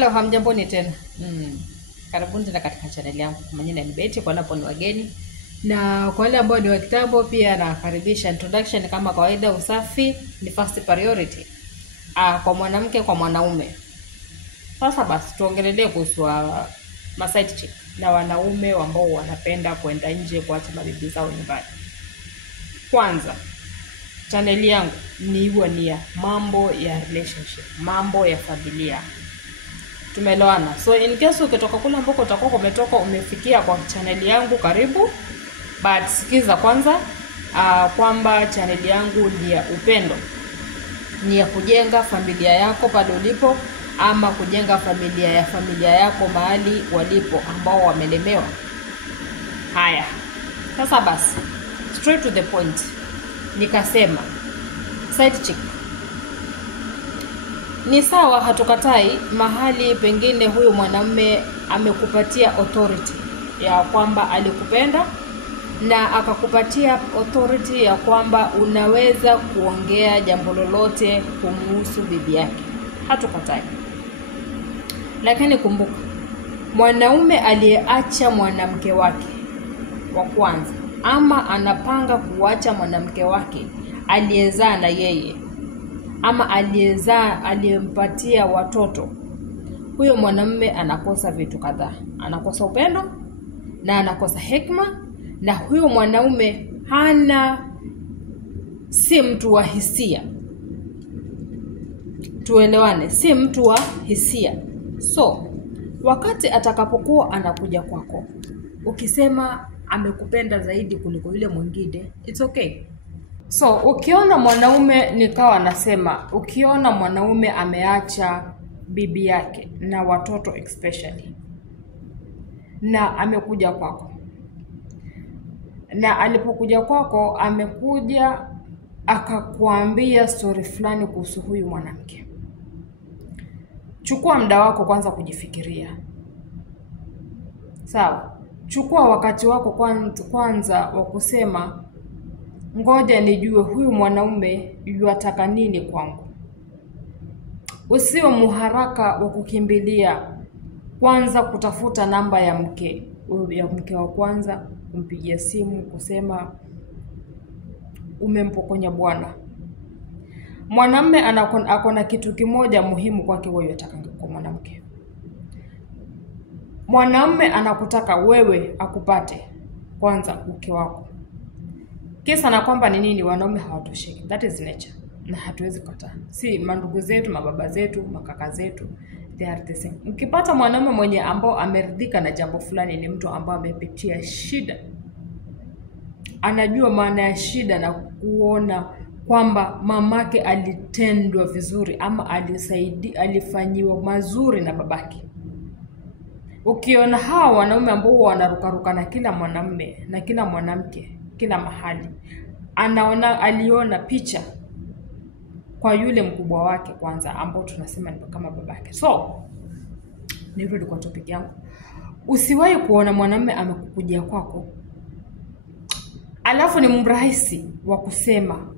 Hello, hamjamboni tena. Karibuni tena katika channel yangu. Majina ni Betty, kwa napo ni wageni. Na kwa wale ambao ni wa kitambo pia nakaribisha. Introduction kama kawaida, usafi ni first priority. Kwa mwanamke, kwa mwanaume. Sasa basi tuongelelee kuhusu ma side chick na wanaume ambao wanapenda kwenda nje kuacha mabibi zao nyumbani. Kwanza, channel yangu ni ya mambo ya relationship, mambo ya familia. Tumeelewana. So in case ukitoka kule ambako utakuwa umetoka umefikia kwa channel yangu, karibu. But sikiza kwanza kwamba channel yangu ni ya upendo. Ni ya kujenga familia yako pale ulipo, ama kujenga familia yako mahali walipo ambao wamelemewa. Haya. Sasa basi, straight to the point. Nikasema side chick ni sawa, hatukatai mahali pengine huyu mwanamume amekupatia authority ya kwamba alikupenda na akakupatia authority ya kwamba unaweza kuongea jambo lolote kumhusu bibi yake. Hatukatai. Lakini kumbuka, mwanaume aliyeacha mwanamke wake wa kwanza ama anapanga kuacha mwanamke wake aliyezaa na yeye ama aliyempatia watoto, huyo mwanamume anakosa vitu kadhaa. Anakosa upendo na anakosa hekima, na huyo mwanamume si mtu wa hisia. Tuelewane, si mtu wa hisia. So wakati atakapokuwa anakuja kwako ukisema amekupenda zaidi kuliko yule mwingine, it's okay. So ukiona mwanaume, nikawa nasema, ukiona mwanaume ameacha bibi yake na watoto especially, na amekuja kwako, na alipokuja kwako amekuja akakuambia story fulani kuhusu huyu mwanamke, chukua muda wako kwanza kujifikiria. Sawa? Chukua wakati wako kwanza wa kusema, ngoja nijue huyu mwanaume yataka nini kwangu. Usiwe muharaka wa kukimbilia kwanza kutafuta namba ya mke wa kwanza, kumpigia simu kusema umempokonya bwana. Mwanamume akona kitu kimoja muhimu kwake wewe yataka kwa mwanamke. Mwanamume anakutaka wewe akupate kwanza mke wako. Kisa na kwamba ni nini? Wanaume hawatosheki. That is nature. Na hatuwezi kukataa. Si mandugu zetu, mababa zetu, makaka zetu, they are the same. Ukipata mwanamume mwenye ambao ameridhika na jambo fulani, ni mtu ambao amepitia shida, anajua maana ya shida na kuona kwamba mamake alitendwa vizuri ama alifanyiwa mazuri na babake. Ukiona hawa wanaume ambao wanarukaruka na kila mwanamume na kila mwanamke kila mahali, aliona picha kwa yule mkubwa wake kwanza ambao tunasema ni kama babake. So nirudi kwa topic yangu. Usiwahi kuona mwanamume amekukujia kwako alafu ni mrahisi wa kusema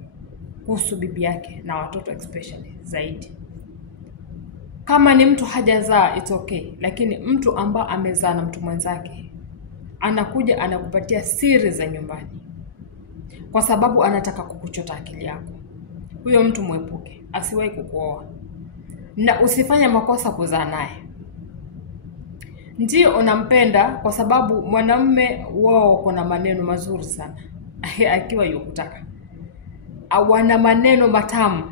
kuhusu bibi yake na watoto especially zaidi. Kama ni mtu hajazaa it's okay, lakini mtu ambaye amezaa na mtu mwenzake anakuja anakupatia siri za nyumbani kwa sababu anataka kukuchota akili yako, huyo mtu mwepuke, asiwahi kukuoa. Na usifanye makosa kuzaa naye. Ndio unampenda kwa sababu mwanamume wao kuna maneno mazuri sana akiwa yukutaka. Wana maneno matamu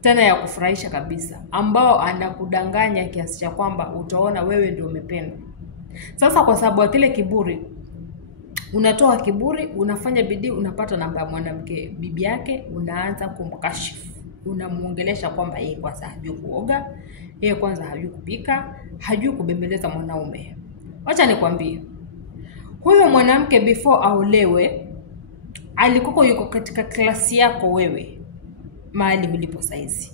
tena ya kufurahisha kabisa, ambao anakudanganya kiasi cha kwamba utaona wewe ndio umependa. Sasa kwa sababu ya kile kiburi, unatoa kiburi, unafanya bidii, unapata namba ya mwanamke bibi yake, unaanza kumkashifu. Unamuongelesha kwamba yeye kwanza hajui kuoga, yeye kwanza hajui kupika, hajui kubembeleza mwanaume. Acha nikwambie, huyo mwanamke before aolewe alikuwa yuko katika klasi yako wewe mahali ulipo saizi.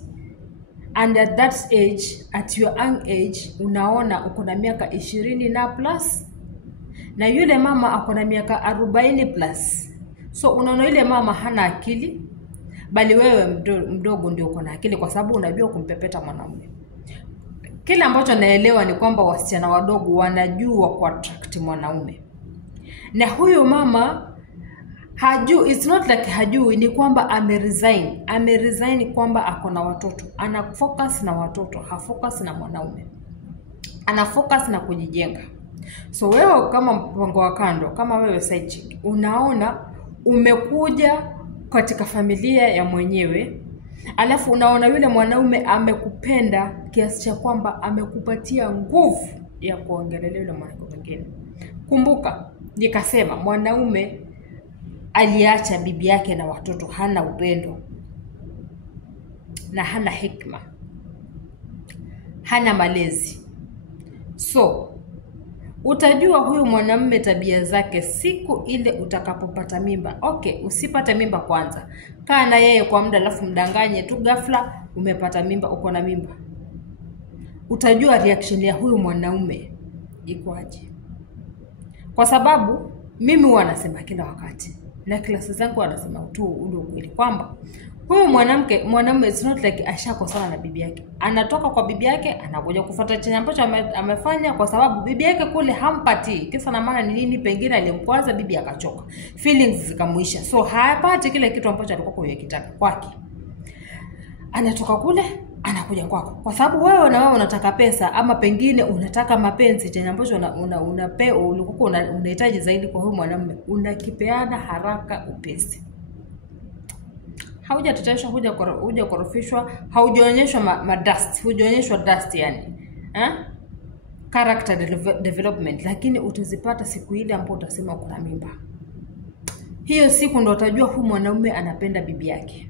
And at that age, at your young age, unaona uko na miaka 20 na plus, na yule mama ako na miaka 40 plus. So unaona yule mama hana akili, bali wewe mdogo ndio uko na akili, kwa sababu unajua kumpepeta mwanaume. Kile ambacho naelewa ni kwamba wasichana wadogo wanajua kuattract mwanaume. Na huyo mama hajui, it's not like hajui, ni kwamba ameresign kwamba ako na watoto. Ana focus na watoto, hafocus na mwanaume. Ana focus na kujijenga. So wewe kama mpango wa kando, kama wewe side chick, unaona umekuja katika familia ya mwenyewe, alafu unaona yule mwanaume amekupenda kiasi cha kwamba amekupatia nguvu ya kuongelea yule mwanamke mwingine. Kumbuka nikasema mwanaume aliacha bibi yake na watoto, hana upendo na hana hekima, hana malezi. So utajua huyu mwanamume tabia zake siku ile utakapopata mimba. Okay, usipate mimba kwanza. Kaa na yeye kwa muda alafu mdanganye tu ghafla umepata mimba, uko na mimba. Utajua reaction ya huyu mwanamume ikoaje. Kwa sababu mimi huwa nasema kila wakati na klasi zangu wanasema tu ule ukweli kwamba huyu mwanamume it's not like ashakosana na bibi yake. Anatoka kwa bibi yake anakuja kufuata chenye ambacho amefanya kwa sababu bibi yake kule hampati. Kisa na maana ni nini? Pengine alimkwaza bibi akachoka. Feelings zikamuisha. So hapati kile kitu ambacho alikuwa yakitaka kwake. Anatoka kule anakuja kwako. Kwa sababu wewe na wewe unataka pesa ama pengine unataka mapenzi chenye ambacho ulikuwa unahitaji zaidi kwa huyu mwanamume. Unakipeana haraka upesi. Haujateteshwa, hujakorofishwa, haujaonyeshwa dust, hujaonyeshwa dust yani. Character development, lakini utazipata siku ile ambapo utasema kuna mimba. Hiyo siku ndo utajua huyu mwanaume anapenda bibi yake.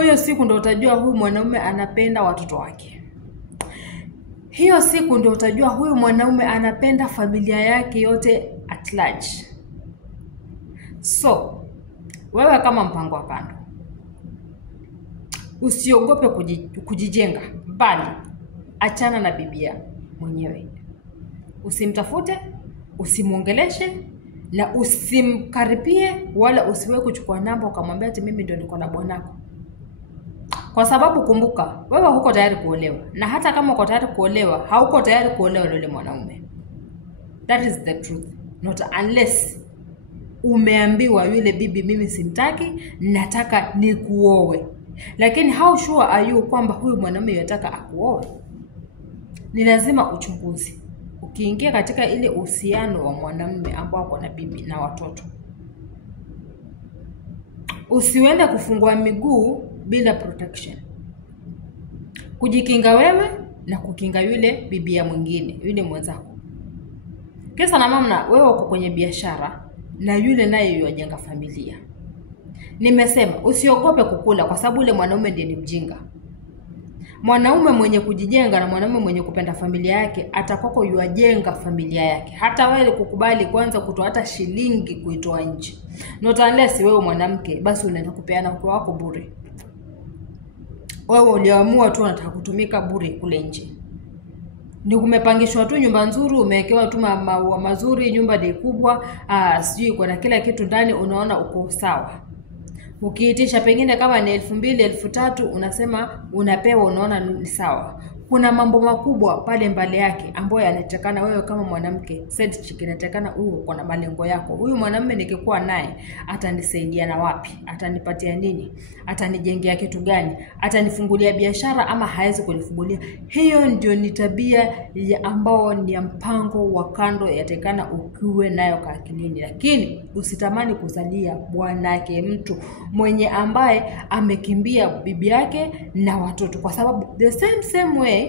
Hiyo siku ndo utajua huyu mwanaume anapenda watoto wake. Hiyo siku ndo utajua huyu mwanaume anapenda familia yake yote at large. So wewe kama mpango wa kando, usiogope kujijenga, bali achana na bibia mwenyewe. Usimtafute, usimuongeleshe na usimkaripie, wala usiwe kuchukua namba ukamwambia ati mimi ndio niko na bwanako. Kwa sababu kumbuka, wewe huko tayari kuolewa, na hata kama uko tayari kuolewa, hauko tayari kuolewa na yule mwanaume. That is the truth. Not unless umeambiwa yule bibi mimi simtaki, nataka nikuoe. Lakini how sure are you kwamba huyu mwanamume yataka akuoe? Ni lazima uchunguzi. Ukiingia katika ile uhusiano wa mwanamume ambao ako na bibi na watoto, usiende kufungua miguu bila protection. Kujikinga wewe na kukinga yule bibi ya mwingine, yule mwenzako. Kisa na maana wewe uko kwenye biashara na yule naye yuajenga familia. Nimesema usiogope kukula kwa sababu yule mwanaume ndiye ni mjinga. Mwanaume mwenye kujijenga na mwanaume mwenye kupenda familia yake atakwako yuajenga familia yake. Hata wewe kukubali kwanza kutoa hata shilingi kuitoa nje. Not unless wewe mwanamke basi unaenda kupeana uko wako bure. Wewe uliamua tu unataka kutumika bure kule nje. Ni umepangishwa tu nyumba nzuri, umewekewa tu maua mazuri, nyumba ni kubwa, sijui kuna kila kitu ndani, unaona uko sawa. Ukiitisha pengine kama ni 2000, 3000 unasema unapewa, unaona ni sawa. Kuna mambo makubwa pale mbele yake ambayo yanatakana wewe kama mwanamke side chick inatakana uko na malengo yako. Huyu mwanamume nikikuwa naye atanisaidia na wapi? Atanipatia nini? Atanijengea kitu gani? Atanifungulia biashara ama hawezi kunifungulia? Hiyo ndio ni tabia ya ambao ni mpango wa kando yatakana ukiwe nayo kwa akilini. Lakini usitamani kuzalia bwanake mtu mwenye ambaye amekimbia bibi yake na watoto, kwa sababu the same way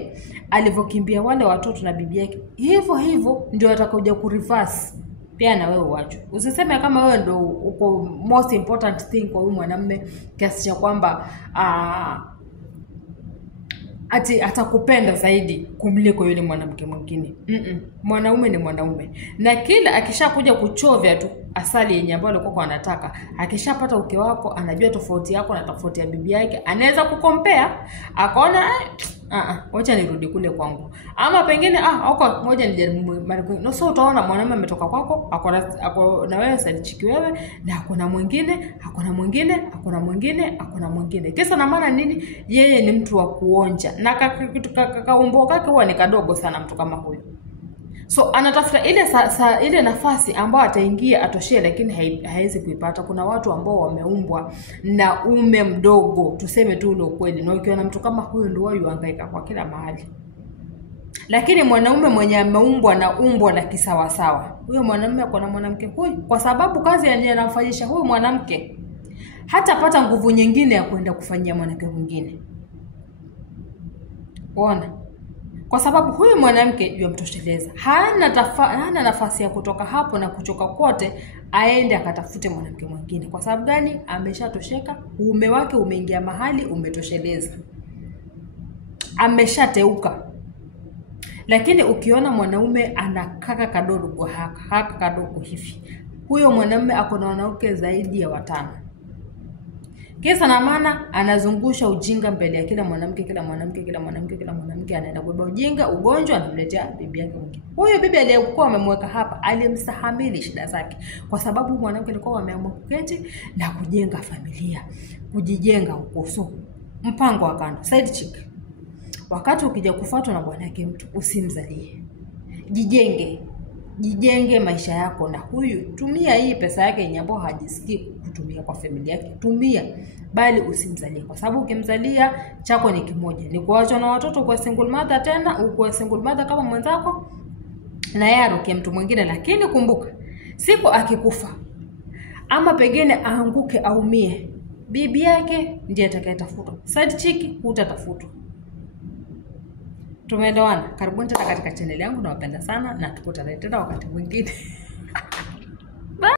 alivyokimbia wale watoto na bibi yake, hivyo ndio atakuja kureverse pia na wewe wacho. Usiseme kama wewe ndio uko most important thing kwa huyu mwanamume kiasi cha kwamba ati atakupenda zaidi kumliko yule mwanamke mwingine. Mwanaume ni mwanaume. Na kila akishakuja kuchovya tu asali yenye ambayo alikuwa anataka, akishapata uke wako, anajua tofauti yako na tofauti ya bibi yake, anaweza kukompea, akaona wacha nirudi kule kwangu. Ama pengine okay, ngoja nijaribu mara kwingine. No, so utaona mwanamume ametoka kwako, ako na wewe side chiki wewe, na kuna mwingine, akona mwingine. Kisa na maana nini? Yeye ni mtu wa kuonja. Na kaumbo kake huwa ni kadogo sana mtu kama huyo. So anatafuta ile nafasi ambayo ataingia atoshee, lakini haiwezi kuipata. Kuna watu ambao wameumbwa na ume mdogo, tuseme tu ule ukweli. Na ukiona mtu kama huyo ndio wao yuhangaika kwa kila mahali. Lakini mwanaume mwenye ameumbwa na umbo la kisawasawa, huyo mwanamume kwa mwanamke huyu, kwa sababu kazi anayofanyisha huyu mwanamke hatapata nguvu nyingine ya kwenda kufanyia mwanamke mwingine. Ona, kwa sababu huyu mwanamke yomtosheleza. Hana nafasi ya kutoka hapo na kuchoka kote aende akatafute mwanamke mwingine. Kwa sababu gani? Ameshatosheka, uume wake umeingia mahali umetosheleza. Ameshateuka. Lakini ukiona mwanaume anakaka kadogo kwa haka kadogo hivi, huyo mwanamume ako na wanawake zaidi ya 5. Kisa na maana anazungusha ujinga mbele ya kila mwanamke anaenda kubeba ujinga, ugonjwa, anamletea bibi yake mwingine. Huyo bibi aliyekuwa amemweka hapa alimstahamili shida zake, kwa sababu mwanamke alikuwa ameamua kuketi na kujenga familia, kujijenga huko. So mpango wa kando, side chick. Wakati ukija kufuatwa na bwana yake mtu, usimzalie. Jijenge maisha yako na huyu. Tumia hii pesa yake yenye ambayo hajisikii kutumia kwa familia yake, tumia, bali usimzalie. Kwa sababu ukimzalia chako ni kimoja, ni kuachwa na watoto kwa single mother, tena uko single mother kama mwenzako, na yeye aroke mtu mwingine. Lakini kumbuka, siku akikufa ama pengine aanguke aumie, bibi yake ndiye atakayetafutwa. Side chick hutatafutwa. Tumeelewana? Karibuni tena katika channel yangu, nawapenda sana na tukutane tena wakati mwingine.